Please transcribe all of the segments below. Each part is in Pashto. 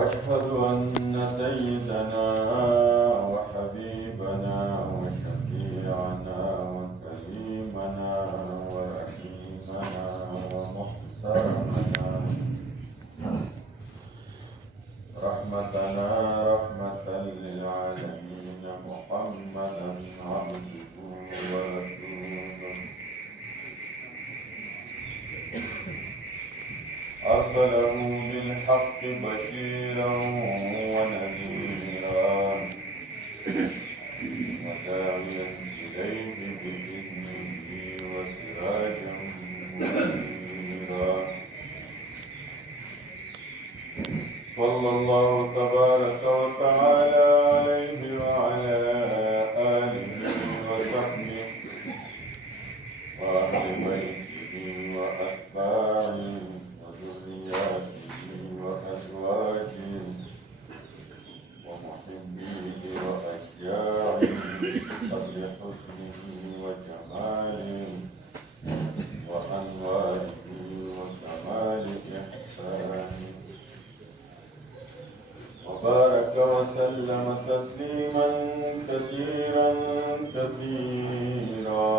أشهد أن سيدنا وحبيبنا وشفيعنا وكريمنا ورحيمنا ومحترمنا رحمتنا رحمة للعالمين محمدا عبده ورسوله أرسله بالحق بشيرا ونذيرا وداعيا إليه بإذنه وسراجا منيرا صلى الله تبارك وتعالى عليه وعلى آله وصحبه وأهل بيته وأتباعه وذرياته وأزواجه ومحبيه وأشياعه قدر حسنه وجماله وأنواره وكمال إحسانه وبارك وسلم تسليما كثيرا كثيرا.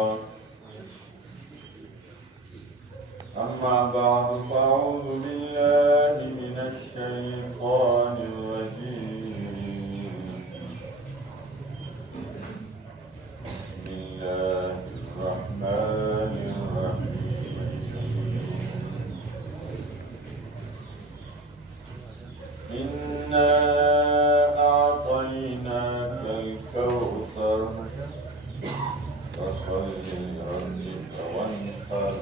أما بعد فأعوذ بالله من الشيطان الرجيم. بسم الله الرحمن الرحيم. إنا أعطيناك الكوثر فصل لربك وانحر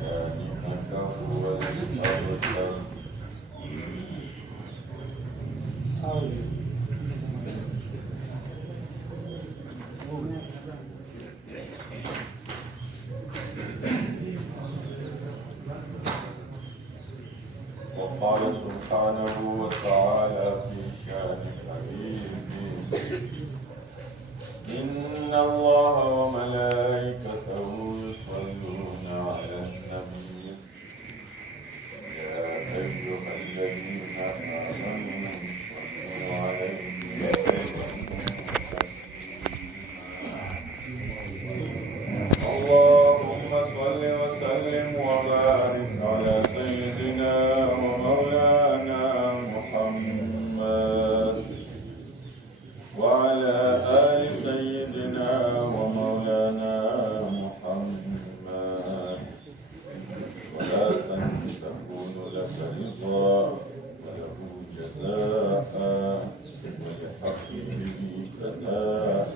شانئك هو الأبتر. وقال سبحانه وتعالى في شان حبيبه: إن الله وملائكته يصلون على النبي يا أيها الذين آمنوا صلوا عليه وسلموا تسليما. اللهم صل وسلم وبارك على سيدنا ومولانا محمد وعلى آل سيدنا ومولانا محمد صلاة تكون لك رضا وله جزاء ولحقه فداء.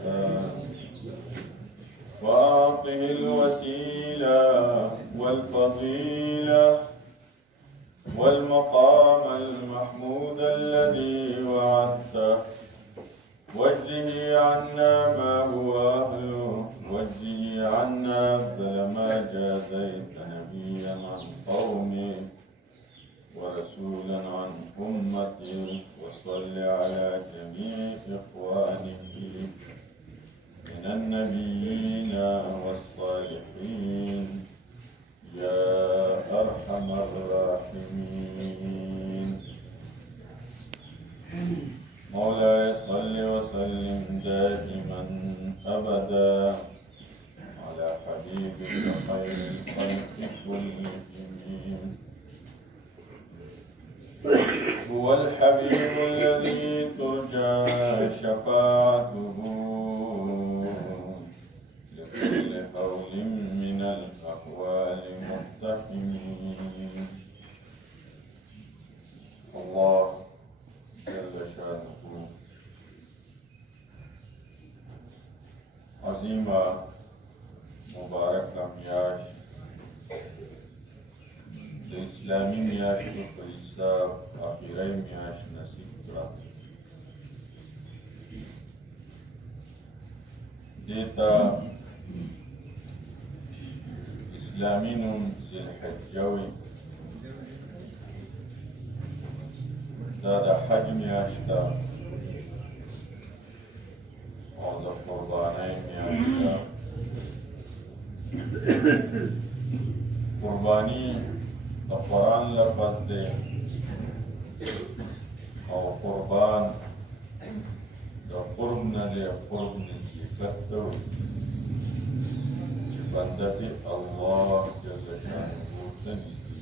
وأعطه الوسيلة والفضيلة والمقام المحمود الذي وعدته، واجزه عنا ما هو أهله، واجزه عنا أفضل ما جازيت نبيا عن قومه ورسولا عن أمته. وصل على جميع إخوانه من النبيين والصالحين يا أرحم الراحمين. مولاي صل وسلم دائما أبدا على حبيبك خير الخلق كلهم. هو الحبيب الذي ترجى شفاعته لكل هول من الأهوال مقتحمين. الله جل شانه عظيمة مباركة میاشت د اسلامي میاشتو په حساب اخیری میاشت نصیب کړه. دیتا اسلامي نوم ذوالحجه وي. دا د حج میاشت ده او د قربانۍ میاشت ده. قربانی د قرآن لفظ دی ته چې بنده دې الله جل شانه ته نږدې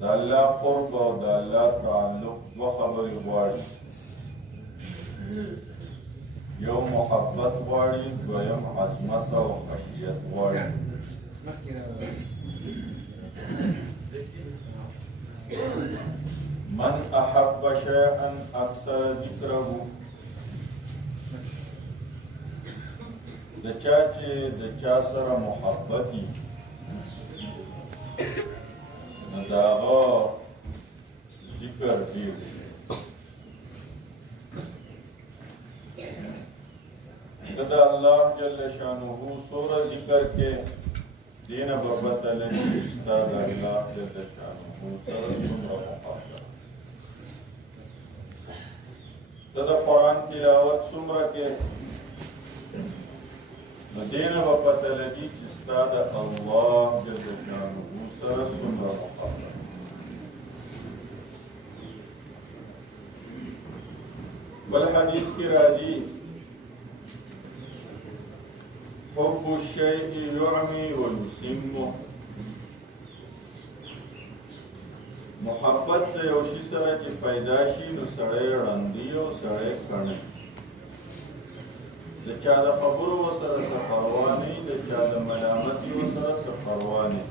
د الله قرب او د الله تعلق دوه خبرې غواړي یو محبت غواړي دویم عظمت او خشیت غواړي من احب شيئا اکثر ذکره د چا چې د چا سره محبتي نو د هغه ذکر ډېر د الله جل شانه سوره ذکر کې دین به پته لګي چې د الله جل شانه سره څومره محبت د قرآن تلاوت څومره کې نو دین به پته لګي چې د الله جل شانه سره څومره محبت بل حدیث کی راځي حب الشيء يعمي ويسم محبت د یو شي سره چې پیدا شي نو سړی ړندي او سړی کڼي د چا د خبرو سره څه پروا نه د چا د ملامتي سره څه پروا نه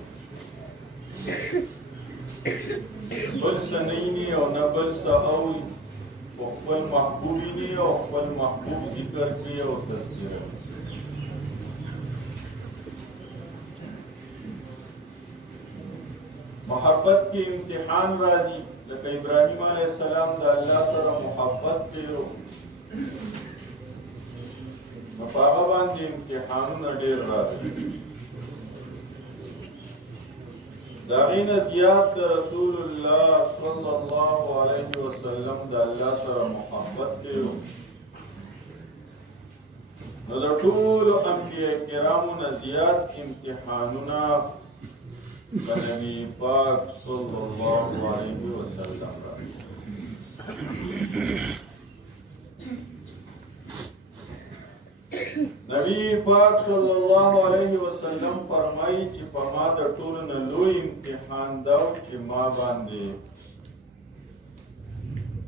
بل څه نه او نه بل څه اوري خپل محبوبي دي او خپل محبوب ذکر کوي او تذکره محبت کی امتحان راځي لکه ابراهیم علیه السلام د الله سره محبت کړو نو په هغه باندې امتحانونه ډېر راځي د هغې نه زیات د رسول الله صلی الله علیه وسلم د الله سره محبت کړو نو د ټولو انبیاء کرامو نه زیات امتحانونه نبی پاک صلی اللہ علیہ وسلم نبی پاک صلی اللہ علیہ وسلم فرمائی چې په ما د ټولو نه لوی امتحان دا چې ما باندې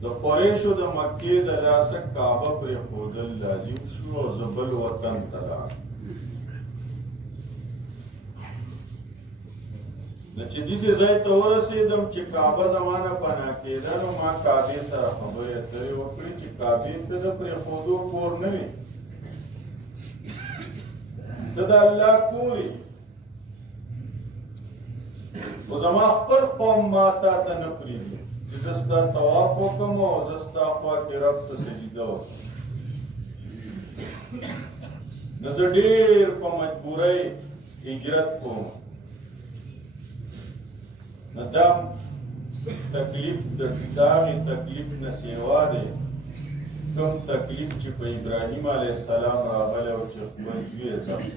د قریشو د مکې د لاسه کعبه پرېښودل لازم شو او زه بل وطن ته راغلم چې دې ځای ته ورسېدم چې کعبه زمانه پناه کېده نو ما کعبې سره خبرې اترې وکړې چې کعبې ته د پرېښودو کور نه وي ته د الله کور یې خو زما خپل قوم ما تا ته نه پرېږدي چې زه ستا طواف وکړم او زه ستا خوا کې رب ته سجده وکړم نو زه ډېر په مجبورۍ هجرت کوم ندام تکلیف د داغی تکلیف نه سیوا دی کوم تکلیف چې په ابراهیم علیه السلام راغلی او چې خپل زوی یې ذبح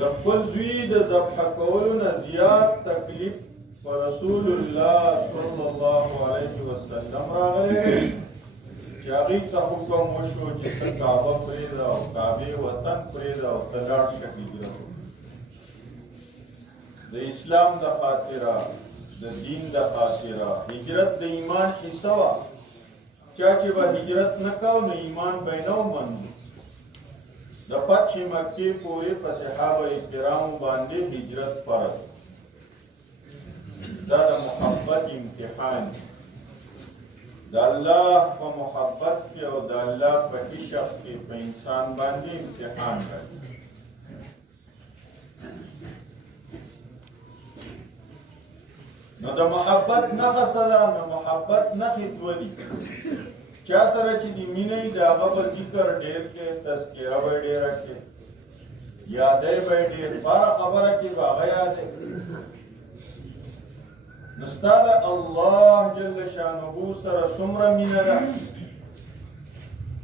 د خپل زوی د ذبح کولو نه زیات تکلیف په رسول الله صلی الله علیه وسلم راغلی چې هغې ته حکم وشو چې ته کعبه پرېږده او کعبې وطن پرېږده او ته لاړ شه هجرت د اسلام د خاطره د دین د خاطره هجرت د ایمان حصه وه چا چې به هجرت نه کو نو ایمان به یې نه ومني د فتح مکې پورې په صحابه کرامو باندې هجرت فرض دا د محبت امتحان د الله په محبت کې او د الله په عشق کې په انسان باندې امتحان راځي نو د محبت نښه څه ده نو محبت نښې دوه دي چا سره چې د مینې د هغه به ذکر ډېر کې تذکره به یې ډېره کې یادۍ به یې ډېر باره خبره کې به هغه یادۍ نو ستا د الله جل شانه سره څومره مینه ده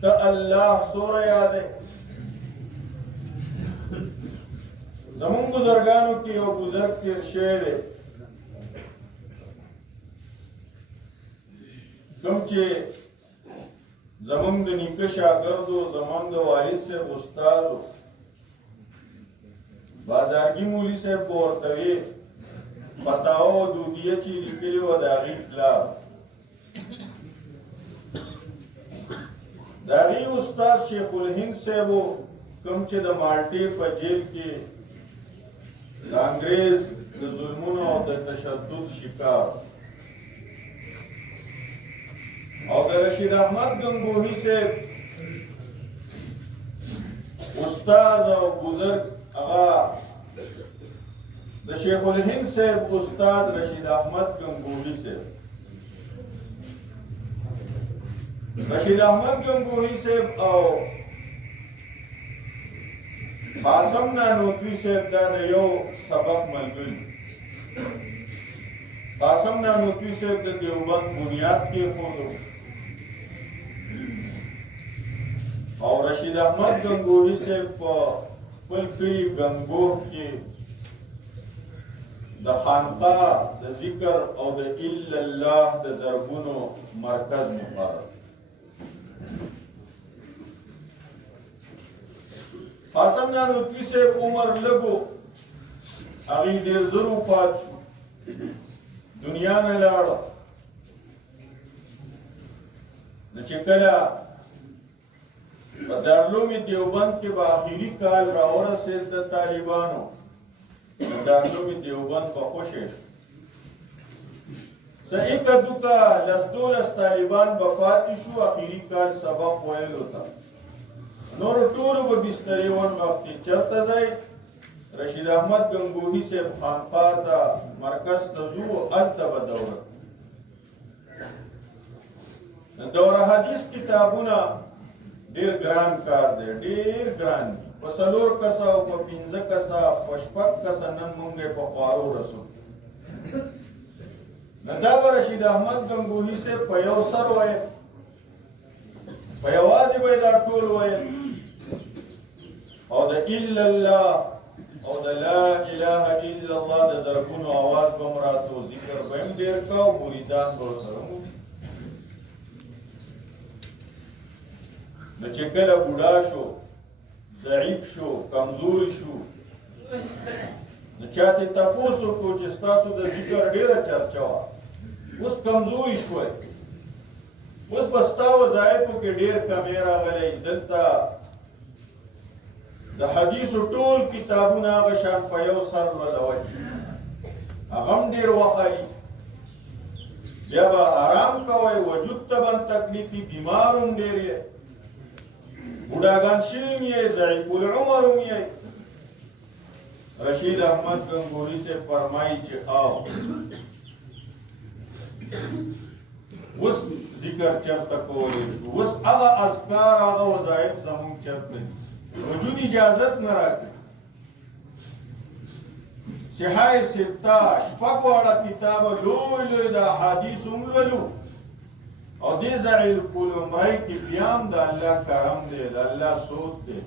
ته الله څومره یادۍ زمونږ بزرګانو کې یو بزرګ تېر شوی دی کوم چې زمونږ د نیکه شاګردو زمونږ د والد صاحب استادو بازارګي مولوي صاحب به ورته وي فتاوا دودیه چې لیکلي وه د هغې پلار د هغې استاد شیخ الهند صاحب و کوم چې د مالټې په جیل کې د انګریز د ظلمونو او د تشدد شکار او د رشید احمد گنگوهی صاحب استاد او بزرگ هغه د شیخ الهند صاحب استاد رشید احمد گنگوهی صاحب رشید احمد گنگوهی صاحب او قاسم نانوتوی صاحب دا د یو سبق ملګري قاسم نانوتوی صاحب د دیوبند بنیاد کېښودو او رشید احمد گنگوهی صاحب په خپل کلي ګنګوه کې د خانقاه د ذکر او د الا الله د زرګونو مرکز مقرر قاسم نانوتوی صاحب عمر لګو هغې ډېر زر وفات شو دنیا نه لاړه نو چې کله په دارالعلوم دیوبند کې به آخري کال راورسېد د طالبانو نو دارالعلوم دیوبند به خوشی شو څه ایکه دوکه لس دولس طالبان به پاتې شو آخري کال سبق ویلو ته نورو ټولو به بسترې ونغښتې چېرته ځئ رشید احمد گنگوهی صاحب خانقاه ته مرکز ته ځو هلته به دوره دوره حدیث کتابونه ډېر ګران کار دی ډېر ګران دي په 4 کسه او په 15 کسه په 6 کسه نن موږ په خوارو رسو نو دا به رشید احمد گنگوهی صاحب په یو سر ویل په یوازې به یې دا ټول ویل او د الا الله او د لا اله الا الله د زرګونو اواز به مو راته ذکر به هم ډېر کا او مریدان به ورسره مو نو چې کله بوډا شو ضعیف شو کمزوري شو نو چا ترې تپوس وکړو چې ستاسو د ذکر ډېره چرچه وه اوس کمزوري شوی اوس به ستا وظایفو کې ډېر کمی راغلی دلته د حدیثو ټول کتابونه هغه شان په یو سر لولوئ هغه هم ډېر وخایي بیا به آرام کوئ وجود ته به تکلیف وي بیمار هم ډېر یې بوډاګان شوي هم یې ضعیف العمر هم یې رشید احمد گنگوهی صاحب فرمایي چې آو اوس ذکر چېرته کولی شو اوس هغه اذکار هغه وظایف زمونږ چېرته دي وجود اجازت نه راکړي صحای سته شپږ واړه کتابه لوی لوی د احادیث هم لولو او دې ځای کول عمرۍ کې بیا هم د الله کرم دی د الله سود دی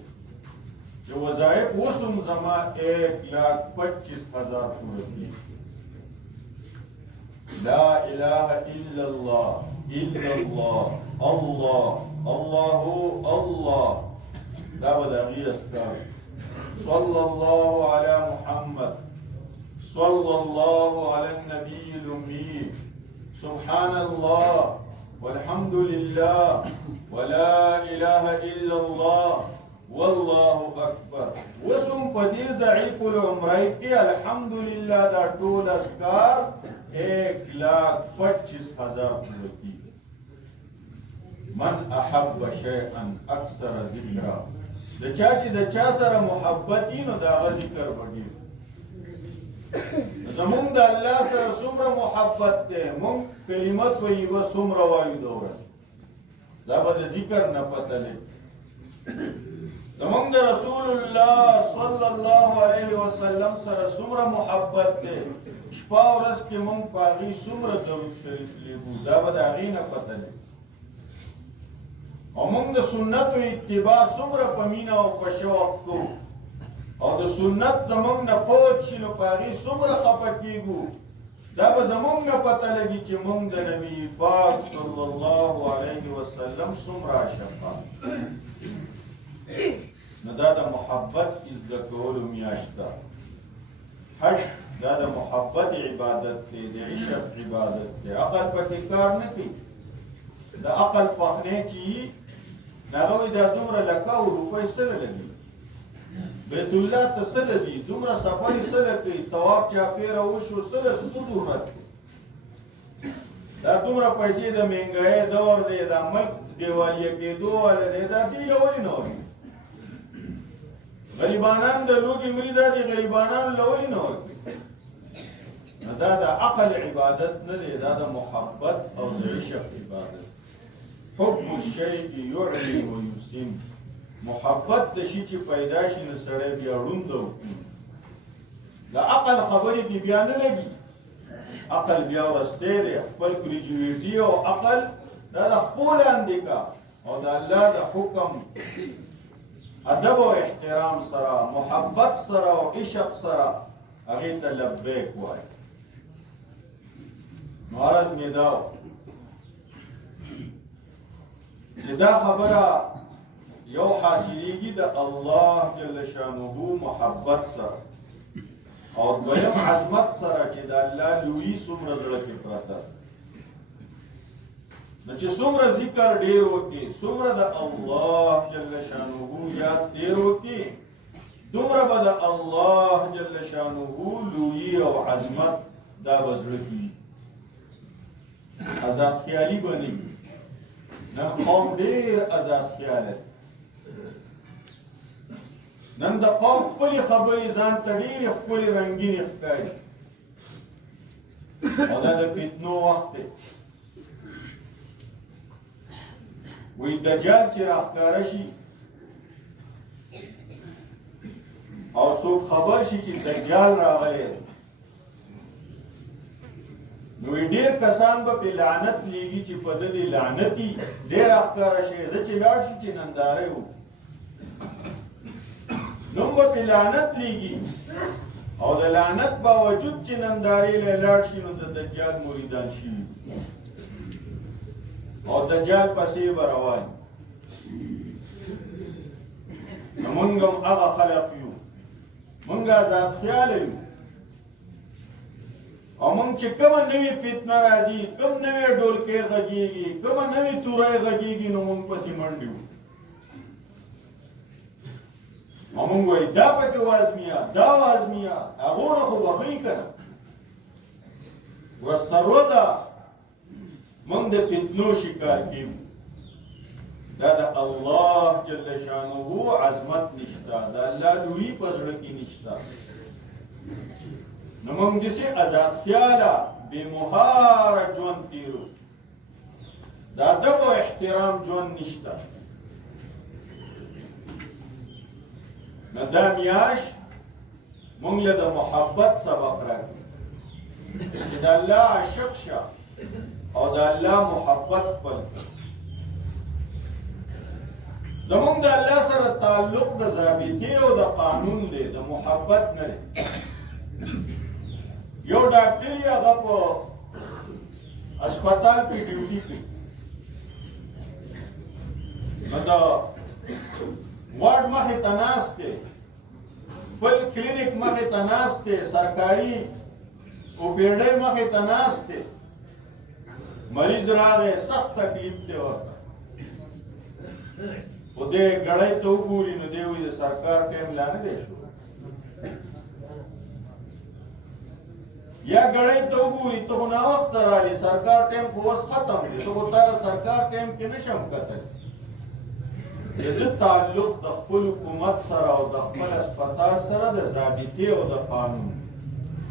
چې وظایف اوس هم زما 1,25,000 پوره دي لا اله الا الله الا الله الله الله الله دا به د هغې اذکار صلى الله على محمد صلى الله على النبي الأمي سبحان الله والحمد لله ولا إله إلا الله والله أكبر وسم پدې ضعیف العمرۍ کې الحمد لله دا ټول اذکار 1,25,000 پوره کیږي من احب شيئا اکثر ذکرا د چا چې د چا سره محبت وي نو د هغه ذکر به ډېر زمونږ د الله سره څومره محبت دی مونږ کلمه طیبه څومره وایو د ورځې دا به د ذکر نه پته لګي زمونږ د رسول الله صلی الله علیه وسلم سره څومره محبت دی شپه ورځ کې مونږ په هغې څومره درود شریف لیکو دا به د هغې نه پته لګي او موږ د سنتو اتباع څومره په مینه او په شوق کوو او د سنت زموږ نه فوت شي نو په هغې څومره خفه کېږو د دا به زمونږ نه پته لګي چې مونږ د نبي پاک صلی الله علیه وسلم څومره عاشقان. نو دا د محبت زده کولو میاشت ده. حج دا د محبت عبادت دی، د عشق عبادت دی. عقل پکې کار نه کوي. د عقل پخنې چې هغه وایي دا دومره لکه روپۍ سره لګي، بیت الله ته سره ځي، دومره سفر یې سره کوي، طواف چاپېره وشو سره څه دومره کوي. دا دومره پیسې د مهنګایۍ دور دی، دا ملک دیوالیه کېدو والا دی، دا دې له ولې نه ورکوي؟ غریبانان د لوږې مري، دا د غریبانانو له ولې نه ورکوي؟ نو دا د عقل عبادت نه دی، دا د محبت او د عشق عبادت. حب الشیء یعلی ویسم. محبت د شي چې پیدا شي نو سړی بیا ړوند وکړي. د عقل خبرې دې بیا نه لګي. عقل بیا ورستی دی، خپل ګریجویټي او عقل دا د خپل اندیکا او د الله د حکم ادب او احترام سره، محبت سره او عشق سره هغې ته لبیک وایي. نو عرض مې دا چې دا خبره یو حاصلېږي د الله جل شانه محبت سره، او دویم عظمت سره چې د الله لویي څومره زړه کې پرته ده. نو چې څومره ذکر ډېر وکړي، څومره د الله جل شانه یاد ډېر وکړي، دومره به د الله جل شانه لویي او عظمت دا به زړه کې وي. آزاد خیالي به نه وي. نن قوم ډېر آزاد خیاله دی. نن د قوم خپلې خبرې ځان ته ډېرې ښکلې رنګینې ښکاري، او دا د فتنو وخت دی. وایي دجال چې راښکاره شي او څوک خبر شي چې دجال راغلی دی، نو ډېر کسان به پې لعنت لیږي چې په ده دې لعنتي دی راښکاره شي. زه چې لاړ شي چې ننداره یې وکړو نوم به پې لعنت لیږي، او د لعنت باوجود چې نندارې له لاړ شي نو د دجال مریدان شوي او دجال پسې به روان. نو مونږ هم هغه خلق یو، مونږ آزاد خیاله یو، او مونږ چې کومه نوې فتنه راځي، کوم نوې ډولکۍ غږېږي، کومه نوې توری غږېږي، نو مونږ پسې منډې وو. او مونږ وایي دا پکې وازمیا، دا وازمیا، هغونه خو وښیي که نه. ورځ تر ورځه مونږ د فتنو شکار کېږو. دا د الله جل شانه عظمت نشته، د الله لویي په زړه کې نشته. نو مونږ داسې آزاد خیاله بې مهاره ژوند تېرو، د ادب او احترام ژوند نشته. نو دا میاشت مونږ له د محبت سبق راکړي چې د الله عاشق شه او د الله محبت خپل کړه. زمونږ د الله سره تعلق د ضابطې او د قانون دی، د محبت نه دی. یو ډاکټر یې هغه په اسپتال کې ډیوټي کوي، نو د وارډ مخې ته ناست دی، بل کلینیک مخې ته ناست دی، سرکاري اوپیډۍ مخې ته ناست دی. مریض راغی، سخت تکلیف دی ورته، خو دی ګړۍ ته وګوري نو دی وایي د سرکار ټایم لا نه دی شو. یا ګړۍ ته وګوري ته خو ناوخته رالې، سرکار ټایم خو اوس ختم دی، زه خو تا د سرکار ټایم کې نشم کتلی. د ده تعلق د خپل حکومت سره او د خپل اسپتال سره د ضابطې او د قانون.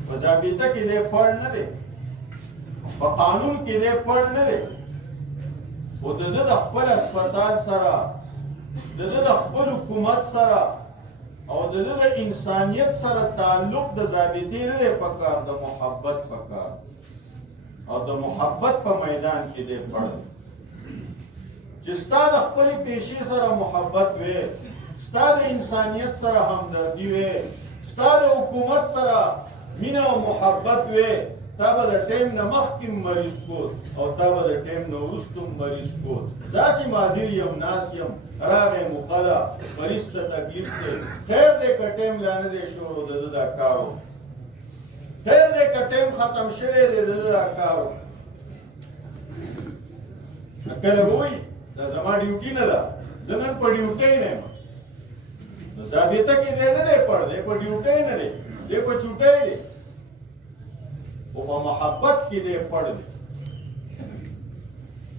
په ضابطه کې دی پړ نه دی، په قانون کې دی پړ نه دی، خو د ده د خپل اسپتال سره، د ده د خپل حکومت سره او د ده د انسانیت سره تعلق د ضابطې نه دی پکار، د محبت پکار، او د محبت په میدان کې دی پړ. چې ستا د خپلې پیشې سره محبت وي، ستا د انسانیت سره همدردي وي، ستا د حکومت سره مینه او محبت وي، تا به د ټیم نه مخکې مریض کول او تا به د ټیم نه وروسته مریض کول داسې ماضر یم ناس یم راغی مقله مریض ته تکلیف دی خیر دی که ټیم لا نه دی شروع د ده دا کار و خیر دی که ټیم ختم شوی دی د ده دا کار و کله به وایي دا زما ډیوټي نه ده زه نن په ډیوټۍ نه یم نو ضابطه کې دی نه دی پړ دی په ډیوټۍ نه دی دی په چوټۍ دی او په محبت کې دی پړ دی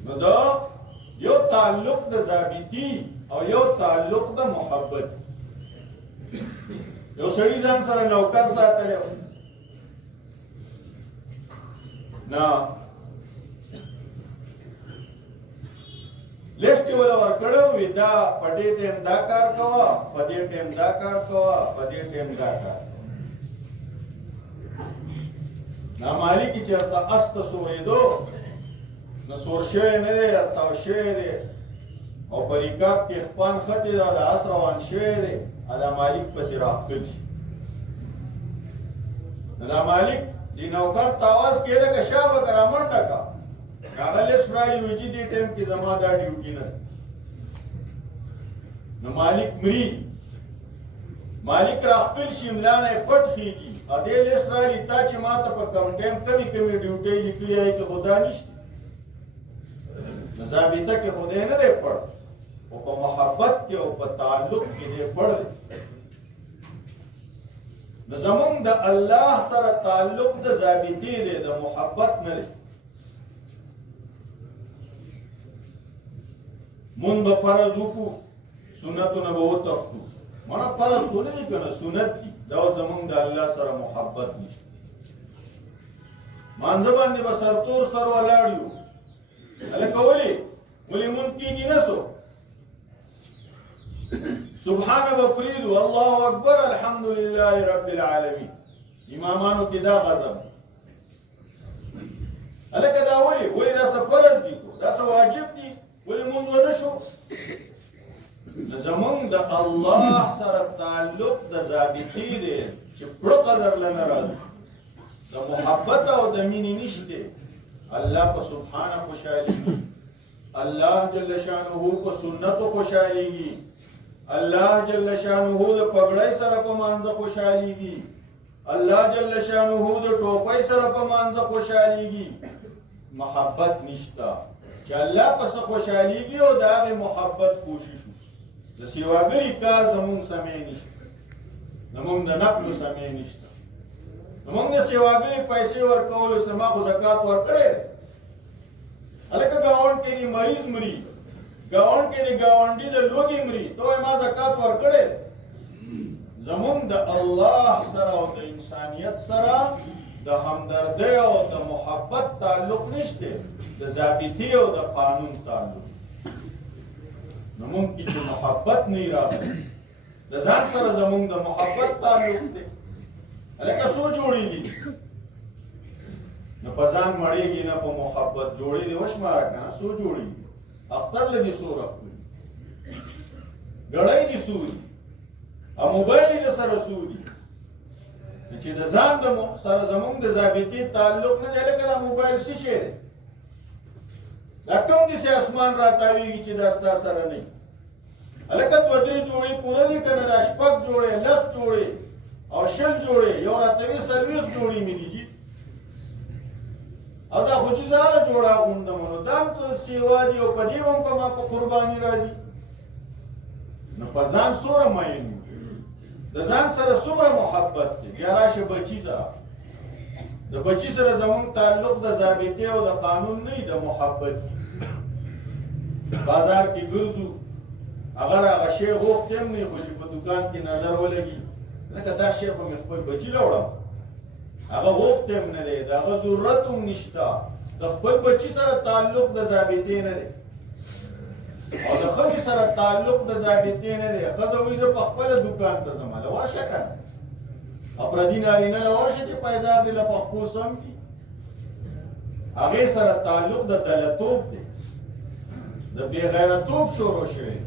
نو دا یو تعلق د ضابطي او یو تعلق د محبت یو سړي ځان سره نوکر ساتلی و نه لیسټ یې وله ورکړی وي دا په دې ټایم دا کار کوه په دې ټایم دا کار کوه په دې ټایم دا کار نامالي کې چېرته اس ته سورېدو نو سور شوی نه دی تاو شوی دی او په رکاب کې خپان ختې ده د اس روان شوی دی دا مالک پسې راښکل شي نو دا مالک دې نوکر ته اواز کېده که شا به که رامنډه که هغه لیسټ رالي وي چې دې ټایم کې زما دا ډیوټي نه ده نو مالک مري مالک راښکل شي ملا نه یې پټ خېږي او دې لیسټ رالي تا چې ما ته په کم ټایم کمې ډیوټۍ لیکلي هغې کې خو دا نشته نو ضابطه کې خو دی نه دی پړ او په محبت کې او په تعلق کې دی پړ دی نو زمونږ د الله سره تعلق د ضابطې دی د محبت نه دی مون به فرض وکړو سنتونه به وتښتو مانه فرض خو نه دي که نه سنت دي دا اوس زمونږ د الله سره محبت نشته مانځه باندې به سرتور سر ولاړ یو هلکه ولې مونځ کېږي نه سو سبحانه به پرېږدو الله اکبر الحمدلله رب العالمین امامانو کې دا غضب هلکه دا ولې دا څه فرض دي دا څه واجب دي ولې مونږ ونه شو زمونږ د الله سره تعلق د ضابطې دی چې پړه قدر له نه راځي د محبت او د مینې نشته الله په سبحانه خوشحالېږي الله جل شانه په سنتو خوشحالېږي الله جل شانه د پګړۍ سره په مانځه خوشحالېږي الله جل شانه د ټوپۍ سره په مانځه خوشحالېږي محبت نشته چې الله پس خوشحالېږي او د هغې محبت کوشش د سیواګري کار زمونږ سمې نشته زمونږ د نقلو سمې نشته زمونږ د سیواګري پیسې ورکولو سما خو زکات ورکړی دی هلکه ګاونډ کې دې مریض مري ګاونډ کې دې ګاونډي د لوږې مري ته وایې ما زکات ورکړی زمونږ د الله سره او د انسانیت سره د همدردۍ او د محبت تعلق نشته د ضابطې او د قانون تعلق نو مونږ کې چې محبت نه راغلی د ځان سره زمونږ د محبت تعلق دی هلکه څو جوړېږي نو په ځان مړېږي نه په محبت جوړېږي وشماره که نه څو جوړېږي اختر لږې څو راخلي ګړۍ دي څو دي او موبایل یې د سره څو دي چې د ځان سره زمونږ د ضابطې تعلق نه دی لکه دا موبایل څه شی دی دا کوم داسې اسمان راتاویږي چې دا ستا سره نه وي هلکه دوه درې جوړې پوره دي که نه دا شپږ جوړې لس جوړې او شل جوړې یو راته وي څلوېښت جوړې مې دي او دا خو چې زه هره جوړه اغوندم نو دا هم څه سیوا دي او په دې به هم که ما په قرباني راځي نو په ځان څومره مین یو د ځان سره څومره محبت دی بیا راشه بچي سره د بچي سره زمونږ تعلق د ضابطې او د قانون نه وي د محبت بازار کې ګرځو اگر هغه شی غوښتی هم نه خو چې په دوکان کې نظر ولګي لکه دا شی خو مې خپل بچي له وړم هغه غوښتی هم نه دی د هغه ضرورت هم نشته د خپل بچي سره تعلق د ضابطې نه دی او د ښځې سره تعلق د ضابطې نه دی ښځه وایي زه په خپله دوکان ته ځم هله ورشه که نه او پردي نارینه له ورشه چې پایدار دې له پښپو سم کړي هغې سره تعلق د دلتوب دی د بېغیرتوب شروع شوی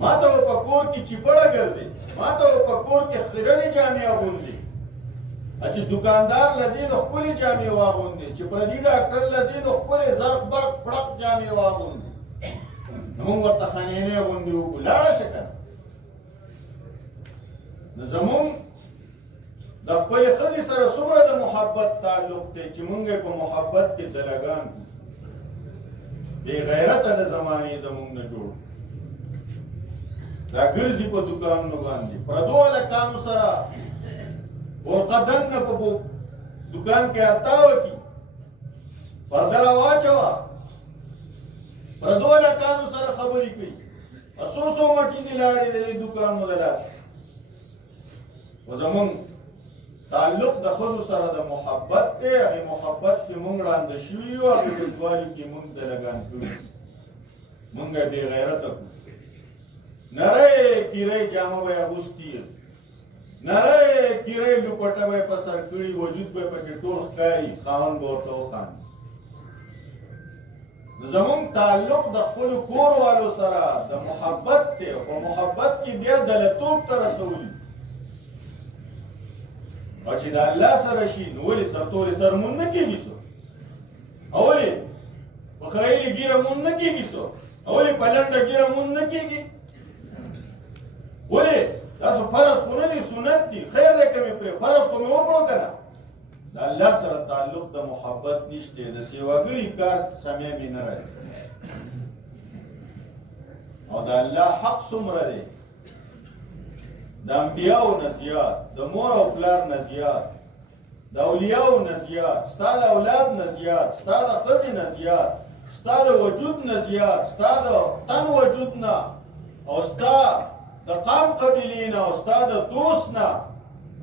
ما ته به په کور کې چیپړه ګرځي ما ته به په کور کې خیرنې جامې اغوندي چې دکاندار لذي د خپل جامې واغوندي چې پردي ډاکټر لذي د خپل زرق برق پړق جامې واغوندي زمونږ ورته خانینې غوندې وکړو لاړه شه کنه نو زمونږ د خپلې ښځې سره څومره د محبت تعلق دی چې مونږ یې په محبت کې دلګان بې غیرته د زمانې زمونږ نه جوړ دا ګرځي په دوکانونو باندې پردو هلکانو سره ورقه دننه په دوکان کې ارتاوه کي پرده راواچوه پردو هلکانو سره خبرې کوي څو څو مټې دې لاړې د دې دوکانونو د لاسه و زمونږ تعلق د ښځو سره د محبت دی هغې محبت کې مونږ ړانده شوي یو هغې بدوالي کې مونږ دلګان کړي مونږ یې بې غیرته کړو نری کیرې جامه به یې اغوستي نری کیرې لوپټه به یې په سر کړي وجود به یې پکې ټول ښکاري خاوند به ورته وخاندي زمونږ تعلق د خپلو کور والو سره د محبت دی او په محبت کې بیا دلتوب ته رسولي او چې د الله سره شي نو ولې سرتورې سر مون نه کېږي سو او ولې په خریلې ګیره مون نه کېږي سو او ولې په لنډه ګیره مون نه کېږي ولې تاسو فرض خو نه دي سنت دي خیر دی که مې پرې فرض خو مې وکړو که نه د الله سره تعلق د محبت نشته د سیواګري کار سمې مې نه راځي او د الله حق څومره دی د انبیاو نه زیات د مور او پلار نه زیات د اولیاو نه زیات ستا د اولاد نه زیات ستا د ښځې نه زیات ستا د وجود نه زیات ستا د تن وجود نه او ستا د قام قبیلې نه او ستا د دوست نه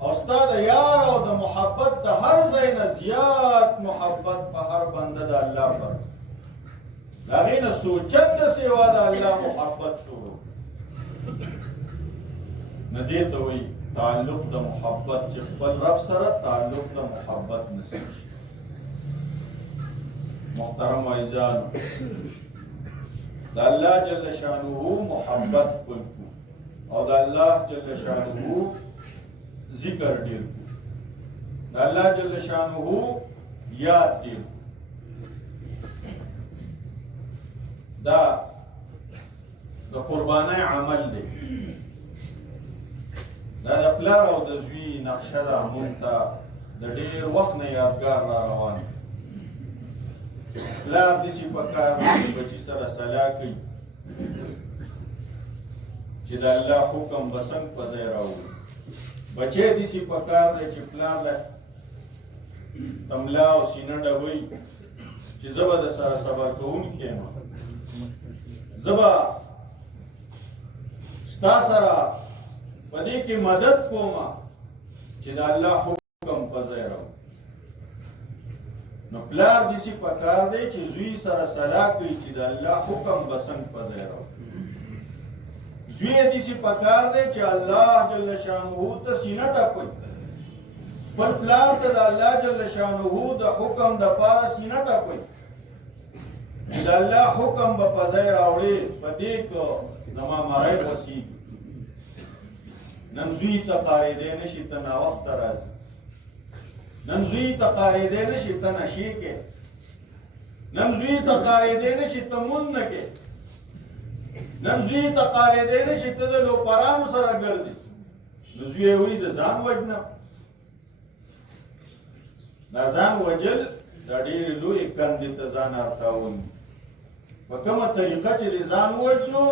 او ستا د یار او د محبت د هر ځای نه زیات محبت په هر بنده د الله پر د هغې نه سوچت د سیوا د الله محبت شروع نه دې ته وایي تعلق د محبت چې خپل رب سره تعلق د محبت نصیب شي محترم عزیزانو د الله جل شانه محبت خپل کو او د الله جل شانه ذکر ډیر کو د الله جل شانه یاد ډیر دا د قربانۍ عمل دی دا د پلار او د زوی نقشه ده مونږ ته د ډېر وخت نه یادګار را روان پلار داسې پکار دی بچي سره صلاح کوي چې د الله حکم به څنګ په ځای راوړي بچی داسې پکار دی چې پلار له تملا او سینه ډبوي چې زه به د سره صبر کوونکی یم زه به ستا سره په دې کې مدد کومه چې د الله حکم په ځای راوړي نو پلار داسې پکار دی چې زوی سره صلاح کوي چې د الله حکم به څنګ په ځای راوړي زوی داسې پکار دی چې الله جل شانه ته سینه ټپوي خپل پلار ته د الله جل شانه د حکم دپاره سینه ټپوي چې د الله حکم به په ځای راوړي په دې کې زما مری وسیږي نن زوی ته قاریدی نشي ته ناوخته راځي نن زوی ته قاریدی نشي ته نشي کې نن زوی ته قاریدی نشي ته مون نه کې نن زوی ته قاریدی نشي ته د لوپرانو سره ګرځي نو زوی یې وایي زه ځان وژنم دا ځان وجل دا ډېرې لویې کندې ته ځان ارتاون په کومه طریقه چې د ځان وژنو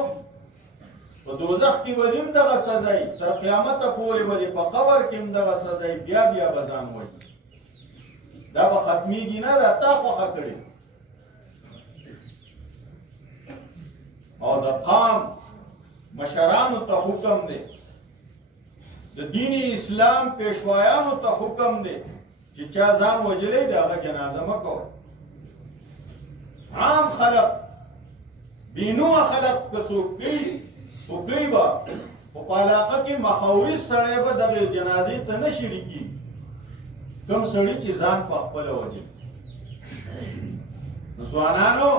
په دوزخ کې به هم دغه سزای تر قیامته پورې به په قبر کې هم دغه سزای بیا بیا به ځان وژني دا به ختمیږي نه دا تا خوښه کړې او د قام مشرانو ته حکم دی د دین اسلام پیشوایانو ته حکم دی چې چا ځان وژلی دی هغه جنازه مه کوئ عام خلق بینومه خلق که څوک کوي وکړي به خو په علاقه کې مخاورس سړی به دغې جنازې ته نه شریکي کوم سړي چې ځان په خپله وژني نو ځوانانو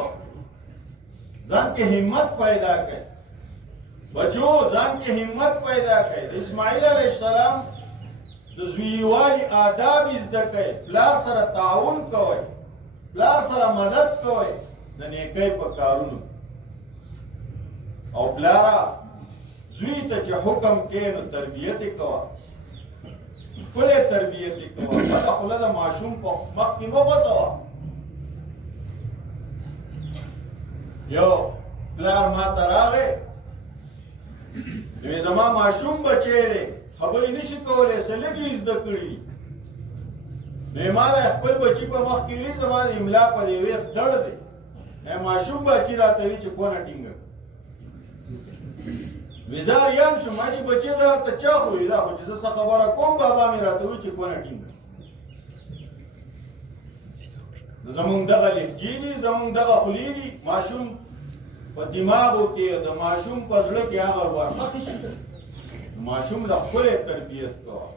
ځان کې همت پیدا کړئ بچو ځان کې همت پیدا کړئ د اسماعیل علیه السلام د زویوالي آداب زده کوي، پلار سره تعاون کوئ، پلار سره مدد کوئ د نیکۍ په کارونو. او پلاره زوی ته چې حکم کوي نو تربیت یې کوه، ښکلی تربیت یې کوه، بله خوله د ماشوم په مخ کې مه غځوه. یو پلار ما ته راغی نو زما ماشوم بچی دی، خبرې نشي کولی، څه لږ یې زده کړي. نو ما د خپل بچي په مخ کې وي زما د املا پر یو ویښ ډړ دی. ماشوم بچي راته وي چې کونه ټینګه وزار یم شو، ما چې بچی دا ورته چا خوي دا خو چې زه څه خبره کوم بابا مې راته وي چې کونه ټینګه. زمونږ دغه لهجې دي، زمونږ دغه خولې دي، ماشوم په دماغو کې د ماشوم په زړه کې هغه ورنښتې شي. ماشوم له ښکلی تربیت کوه.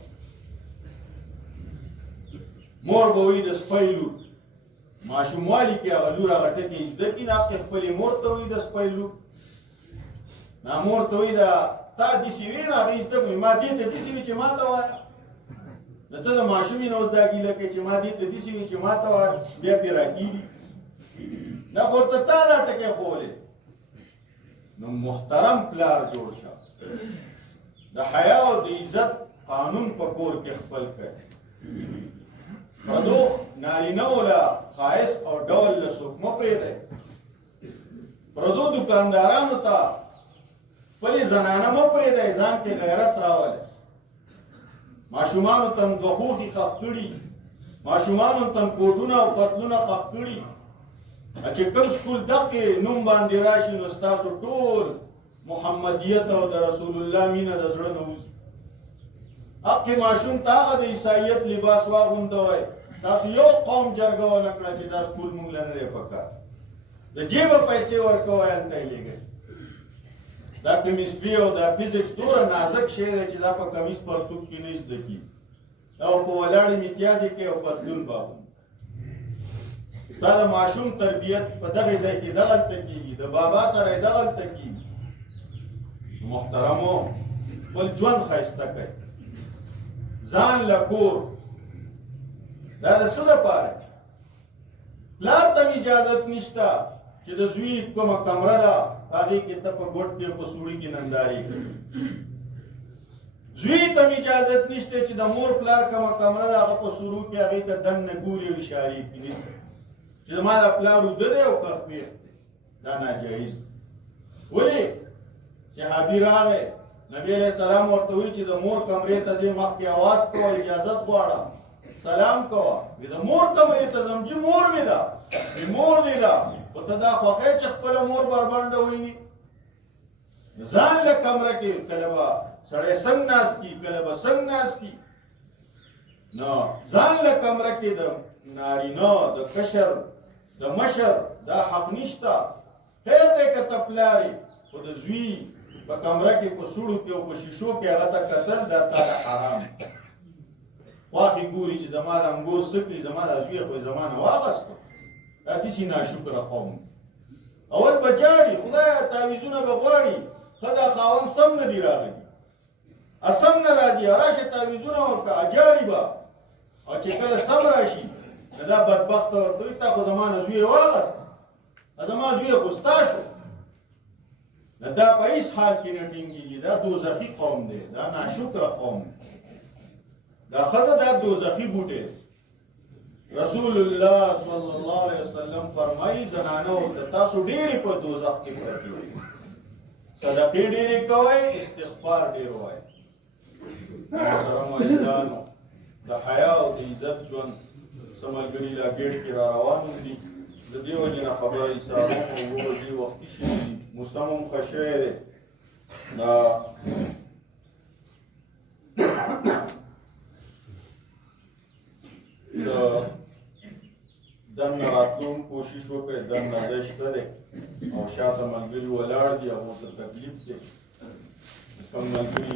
مور به وي د سپی لور، ماشوموالي کې هغه لور هغه ټکي زده کړي، نه هغې خپلې مور ته وي د سپی لور، نه مور ته وي تا داسې وي نه هغې زده کړي، ما دې ته داسې وي چې ما ته وایه. نو ته د ماشومې نه اوس دا ګیله کوې چې ما دې ته داسې وي چې ما ته وایه، بیا پرې راکېږي. نه خو ورته تا دا ټکی ښوولی. نو محترم پلار جوړ شه، د حیا او د عزت قانون په کور کې خپل کړئ. پردو نارینهو له ښایست او ډول له څوک مه پرېږدئ. پردو دکاندارانو ته خپلې زنانه مه پرېږدئ، ځان کې غیرت راولئ. ماشومانو ته دوه خوښې ښخ کړي، ماشومانو ته کوټونه او پتلونه ښخ کړي. چې کوم سکول دقې نوم باندې راشي نو ستاسو ټول محمدیت او د رسول الله مینه د زړه نه وځي. حقې ماشوم ته هغه د عیسایت لباس واغوندوئ. تاسو یو قوم جرګه ونه کړه چې دا سکول مونږ له نه دی پکار، د جیبه پیسې ورکوئ هلته یې لېږئ. دا کیمستري او دا فزیکس دومره نازک شی دی چې دا په کمیس پرتوب کې نه زده کېږي، دا په ولاړ امتیازې کې او پتلون باغوندي. ستا د ماشوم تربیت په دغې ځای کې دغلته کېږي، د بابا سره یې دغلته کېږي. محترمو خپل ژوند ښایسته کړئ، ځان له کور. دا د څه دپاره؟ پلار ته م اجازت نشته چې د زوی کومه کمره ده هغې کې ته په ګوټ کې په سوړي کې نندارې کوي. زوی ته م اجازت نشته چې د مور پلار کومه کمره ده هغه په سورو کې هغې ته دننه ګوري او اشارې کوي چې زما د پلار اوده دی او که ویښ دی. دا ناجایز دی. ولې؟ صحابي راغی، نبي علیه السلام ورته وایي چې د مور کمرې ته ځې مخکې اواز کوه، اجازت غواړه، سلام کوه. وي د مور کمرې ته ځم، چې مور مې ده، وي مور دې ده، خو ته دا خوښوې چې خپله مور بربنډه وویني؟ ځان له کمره کې کله به سړی څنګ ناست کي، کله به څنګ ناست کي. نو ځان له کمره کې د نارینه د کشر د مشر دا حق نشته. خیر دی که ته پلار یې، خو د زوی په کمره کې په سوړو کې او په شیشو کې هغه ته کتل دا تا ته حرام. خواښې ګوري چې زما د انګور څه کوي، زما د زوی خو یې زما نه واخیسته. دا داسې ناشکره قوم. اول به جاړي، خدایه تعویضونه به غواړي، ښځه خاوند سم نه دي راغلي، سم نه راځي، راشه تعویضونه ورکړه، جاړي به. او چې کله سم راشي نو دا بدبخته ورته وایي تا خو زما نه زوی یې واخیسته، زما زوی یې خو ستا شو. دا په هیڅ حال کې نه ټینګېږي. دا دوزخي قوم دی، دا ناشکره قوم دی. دا ښځه دا دوزخي بوټی دی. رسول الله صلی الله علیه وسلم فرمایي زنانو ته تاسو ډېرې په دوزخ کې پرتې دي، صدقې ډېرې کوئ، استغفار ډېر وایئ. محترمو عزیزانو، د حیا او د عزت ژوند څه ملګري لا ګېټ کې را روان دي. د دې وجې نه خبره ایساروم او 2 بجې وختي شوي دي، موسم هم ښه شوی دی. دننه راتلو کوشش وکړئ، دننه ځای شته دی او شاته ملګري ولاړ دي، هغو ته تکلیف دی. کوم ملګري